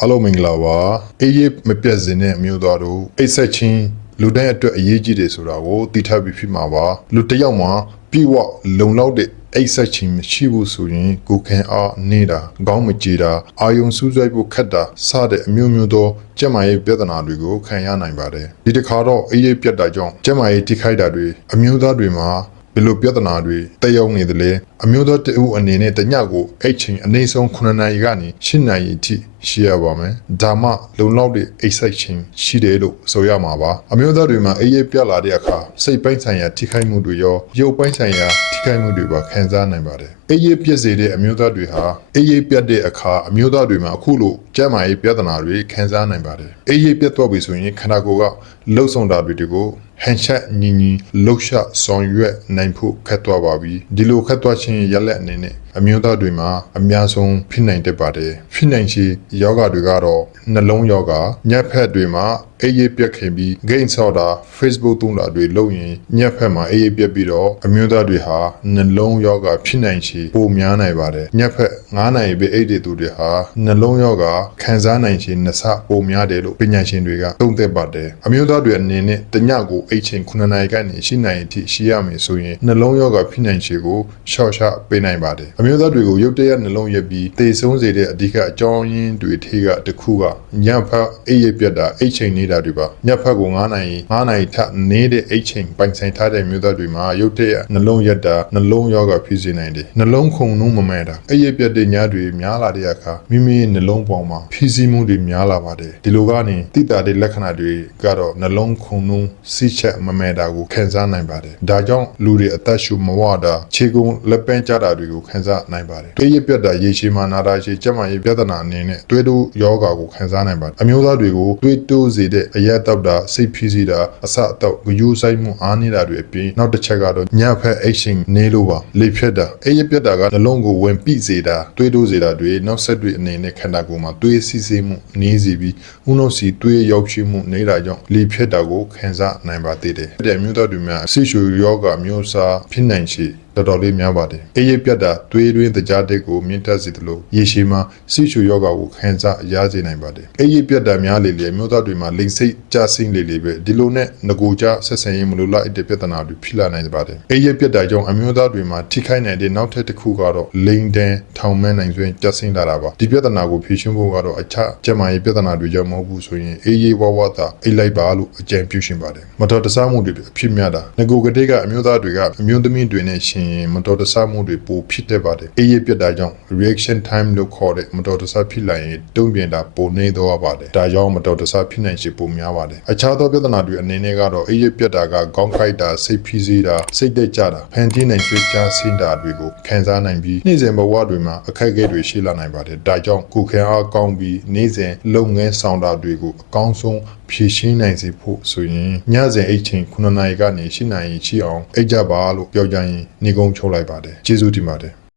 အားလုံးမင်္ဂလာပါအေးမပြတ်စင်တဲ့အမျိုးသားတို့အိတ်ဆက်ချင်းလူတိုင်းအတွက်အရေးကြီးတယ်ဆိုတာကိုသိထားပြီးဖြစ်မှာပါလူတစ်ယောက်မှာပြည့်ဝလုံလောက်တဲ့အိတ်ဆက်ချင်းမရှိဘူးဆိုရင်ကိုယ်ခံအားနေတာခေါင်းမကြေတာအာယုံစူးစိုက်ဖို့ခက်တာစတဲ့အမျိုးမျိုးသောကျန်းမာရေးပြဿနာတွေကိုခံရနိုင်ပါတယ်ဒီတစ်ခါတော့အေးပြတ်တာကြောင့်ကျန်းမာရေးထိခိုက်တာတွေအမျိုးသားတွေမှာဘယ်လိုပြဿနာတွေတက်ရောက်နေသလဲအမျိုးသားတအုပ်အနေနဲ့တညကိုအိတ်ချင်းအနည်းဆုံး9နာရီကနေ10နာရီအထိရှိရပါမယ်ဒါမှလုံလောက်တဲ့အိတ်ဆက်ချင်းရှိတယ်လို့ဆိုရမှာပါအမျိုးသားတွေမှာအေးရပြလာတဲ့အခါစိတ်ပိုင်းဆိုင်ရာထိခိုက်မှုတွေရောရုပ်ပိုင်းဆိုင်ရာထိခိုက်မှုတွေပါခံစားနိုင်ပါတယ်အေးရပြည့်စေတဲ့အမျိုးသားတွေဟာအေးရပြတ်တဲ့အခါအမျိုးသားတွေမှာအခုလိုကျန်းမာရေးပြဿနာတွေခံစားနိုင်ပါတယ်အေးရပြတ်တော့ပြီဆိုရင်ခန္ဓာကိုယ်ကလှုပ်ဆောင်တာတွေကိုဟန်ချက်ညီညီလှုပ်ရှားဆောင်ရွက်နိုင်ဖို့ခက်သွားပါပြီဒီလိုခက်သွားခြင်းရလက်အနေနဲ့အမျိုးသားတွေမှာအများဆုံးဖြစ်နိုင်တတ်ပါတယ်ဖြစ်နိုင်ချေယောဂတွေကတော့နှလုံးယောဂညက်ဖက်တွေမှာအေးရပြက်ခင်ပြီး gain ဆော့တာ Facebook သုံးတာတွေလုပ်ရင်ညက်ဖက်မှာအေးရပြက်ပြီးတော့အမျိုးသားတွေဟာနှလုံးယောဂဖြစ်နိုင်ချေပိုများနိုင်ပါတယ်ညက်ဖက်9နိုင်ပဲအိတ်တဲ့သူတွေဟာနှလုံးယောဂခံစားနိုင်ချေနှစ်ဆပိုများတယ်လို့ပညာရှင်တွေကသုံးသပ်ပါတယ်အမျိုးသားတွေအနေနဲ့တညကိုအိတ်ချင်း9နိုင်ကနေ10နိုင်အထိရှိရမယ်ဆိုရင်နှလုံးယောဂဖြစ်နိုင်ချေကိုရှော့ရှပေးနိုင်ပါတယ်အမျိုးသားတွေကိုရုပ်တရက်နှလုံးရက်ပြီးသေဆုံးစေတဲ့အဓိကအကြောင်းရင်းတွေထေကတစ်ခုကညက်ဖက်အေးရပြက်တာအိတ်ချင်းနေတာတွေပါညက်ဖက်ကို9နိုင်ထနေတဲ့အိတ်ချင်းပိုင်ဆိုင်ထားတဲ့မျိုးသားတွေမှာရုပ်တရက်နှလုံးရက်တာနှလုံးယောဂဖြစ်စေနိုင်တယ်နှလုံးခုန်နှုံးမမဲတာအေးရပြက်တဲ့ညတွေများလာတဲ့အခါမိမိရဲ့နှလုံးပေါ်မှာဖိစီးမှုတွေများလာပါတယ်ဒီလိုကနေတိတာတဲ့လက္ခဏာတွေကတော့နှလုံးခုန်နှုံးစီးချက်မမဲတာကိုခံစားနိုင်ပါတယ်ဒါကြောင့်လူတွေအသက်ရှူမဝတာခြေကုံလက်ပန်းကျတာတွေကိုခံစားနိုင်ပါတယ်သွေးရပြတ်တာရေရှည်မှာနာတာရှည်ကျန်းမာရေးပြဿနာအနေနဲ့သွေးတိုးယောဂါကိုခံစားနိုင်ပါတယ်အမျိုးသားတွေကိုသွေးတိုးစေတဲ့အရက်တောက်တာစိတ်ဖိစီးတာအဆအတော့ဂယိုးဆိုင်မှုအားနေတာတွေအပြင်နောက်တစ်ချက်ကတော့ညဖက်အိတ်ရှင်နေလို့ပါလေဖြတ်တာအေးရပြတ်တာကနှလုံးကိုဝင်ပိစေတာသွေးတိုးစေတာတွေနောက်ဆက်တွေအနေနဲ့ခန္ဓာကိုယ်မှာသွေးစီးစေမှုနေစေပြီးဥနှုတ်စီသွေးရောက်ရှိမှုနေတာကြောင့်လေဖြတ်တာကိုခံစားနိုင်ပါသေးတယ်တဲ့အမျိုးသားတွေများအဆိရှူယောဂမျိုးစားဖြစ်နိုင်ချေတော်တော်လေးများပါတယ်အေးရပြတ်တာသွေးတွင်းတကြားတဲ့ကိုမြင့်တက်စေသလိုရေရှည်မှာဆိရှူယောဂကိုခံစားရစေနိုင်ပါတယ်အေးရပြတ်တာများလေမျိုးသားတွေမှာလိမ်စိတ်ကြဆင်းလေပဲဒီလိုနဲ့ငကိုကြဆက်ဆံရေးမလိုလားတဲ့ပြဿနာတွေဖြစ်လာနိုင်ပါတယ်အေးရပြတ်တာကြောင့်အမျိုးသားတွေမှာထိခိုက်နိုင်တဲ့နောက်ထပ်တစ်ခုကတော့လိမ်တန်ထောင်မန်းနိုင်စွမ်းကြဆင်းလာတာပါဒီပြဿနာကိုဖြေရှင်းဖို့ကတော့အခြားကျန်းမာရေးပြဿနာတွေကြောင့်မဟုတ်ဘူးဆိုရင်အေးရဝဝတာအိတ်လိုက်ပါလို့အကြံပြုရှင်ပါတယ်မတော်တဆမှုတွေအဖြစ်များတာငကိုကတိကအမျိုးသားတွေကအမျိုးသမီးတွေနဲ့ရှင်မတော်တဆမှုတွေပိုဖြစ်တတ်ပါတယ်အေးရပြတ်တာကြောင့် reaction time လို့ခေါ်တဲ့မတော်တဆဖြစ်လာရင်တုံ့ပြန်တာပိုနေတော့ပါတယ်ဒါကြောင့်မတော်တဆဖြစ်နိုင်ချေပိုများပါတယ်အခြားသောပြဿနာတွေအနေနဲ့ကတော့အေးရပြတ်တာကခေါင်းခိုက်တာစိတ်ဖိစီးတာစိတ်တက်ကြတာဖန်တီးနိုင်ဆွေးချဆင်းတာတွေကိုခံစားနိုင်ပြီးနေ့စဉ်ဘဝတွေမှာအခက်အခဲတွေရှိလာနိုင်ပါတယ်ဒါကြောင့်ကိုယ်ခံအားကောင်းပြီးနေ့စဉ်လုပ်ငန်းဆောင်တာတွေကိုအကောင်းဆုံးဖြည့်ရှင်းနိုင်စေဖို့ဆိုရင်ညစဉ်အိတ်ချင်း9နာရီကနေ10နာရီရှိအောင်အိတ်ကြပါလို့ပြောကြရင်နေကုန်းချုပ်လိုက်ပါတယ်ကျေးဇူးတင်ပါတယ်